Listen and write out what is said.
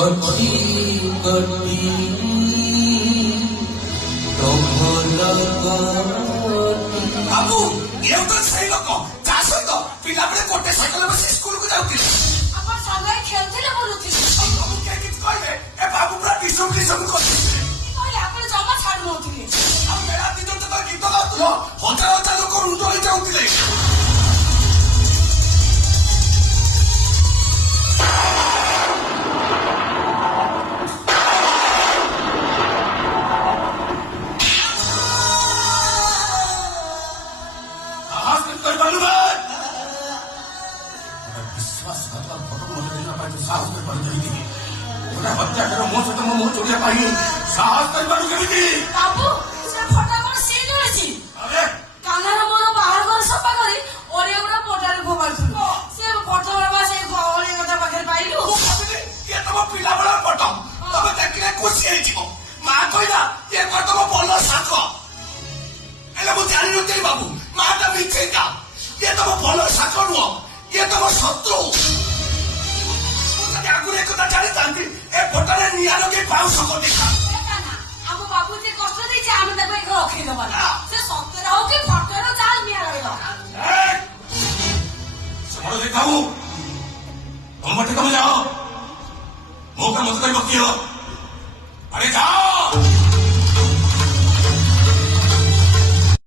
কটি কটি ବାବୁ ଇଏ ତ ସେଇ ଲୋକ ଯାହା ସହିତ ପିଲାବେଳେ ଗୋଟେ ସାଇକେଲ ବସି ସ୍କୁଲକୁ ଯାଉଥିଲେ। ଆପଣ ସାଙ୍ଗରେ ଖେଳୁଥିଲେ ବୁଲୁଥିଲେ ବାବୁ କେହି କିଛି କହିଲେ ଏ ବାବୁ ପୁରା ଟିସମ୍ କରୁଥିଲେ। କହିଲେ ଆପଣ ଜମା ଛାଡୁ ନଉଥିଲେ। ଆଉ ମେଳା ଦିନ ତ ଗୀତ ଗାଉଥିଲ ହଜାର ହଜାର ଲୋକ ରୁଣ୍ଡ ହେଇଯାଉଥିଲେ। ବାବୁ ସେ ଫଟା କଣ ସିଏ ଜଳିଛି କାହ୍ନାର ମୋର ବାହାଘର ସଫା କରି ଅଳିଆ ଗୁଡା ପଟାରେ ଫୋପାଡୁଥିଲୁ। ସେ ଫଟୋ ବା ସେଇ ଅଳିଆ କଥା ପାଖରେ ପାଇଲୁ। ତମ ପିଲା ବେଳ ଫଟୋ ତମେ ଦେଖିଲେ ଖୁସି ହେଇଯିବ। ମା କହିଲା ଇଏ ତମ ଭଲ ସାଙ୍ଗ ହେଲେ ମୁଁ ଜାଣିନଥିଲି ବାବୁ ମାଟା ମିଛେଇଟା। ଇଏ ତମ ଭଲ ସାଙ୍ଗ ନୁହଁ ଇଏ ତମ ଶତ୍ରୁ। ଆଗରୁ ଏକଥା ଜାଣିଥାନ୍ତି ଏ ଫଟୋରେ ନିଆଁ ଲଗେଇ ପାଉଁଶ କରିଦେଇଥାନ୍ତି। ଆମ ବାବୁ ଯେ କଷ୍ଟ ଦେଇଛି ଆମେ ତାକୁ ଏକ ରଖେଇଦବା ସେ ସତରେ ହଉ କି ଫଟୋରେ ଚାଲ ନିଆଁ ରହିବ। ସେପଟ ଦେଖାଉ ତମ ବାଟେ ତମେ ଯାଅ ମୋ କାମ ମତେ କରି ବକିବ। ଆରେ ଯାଅ।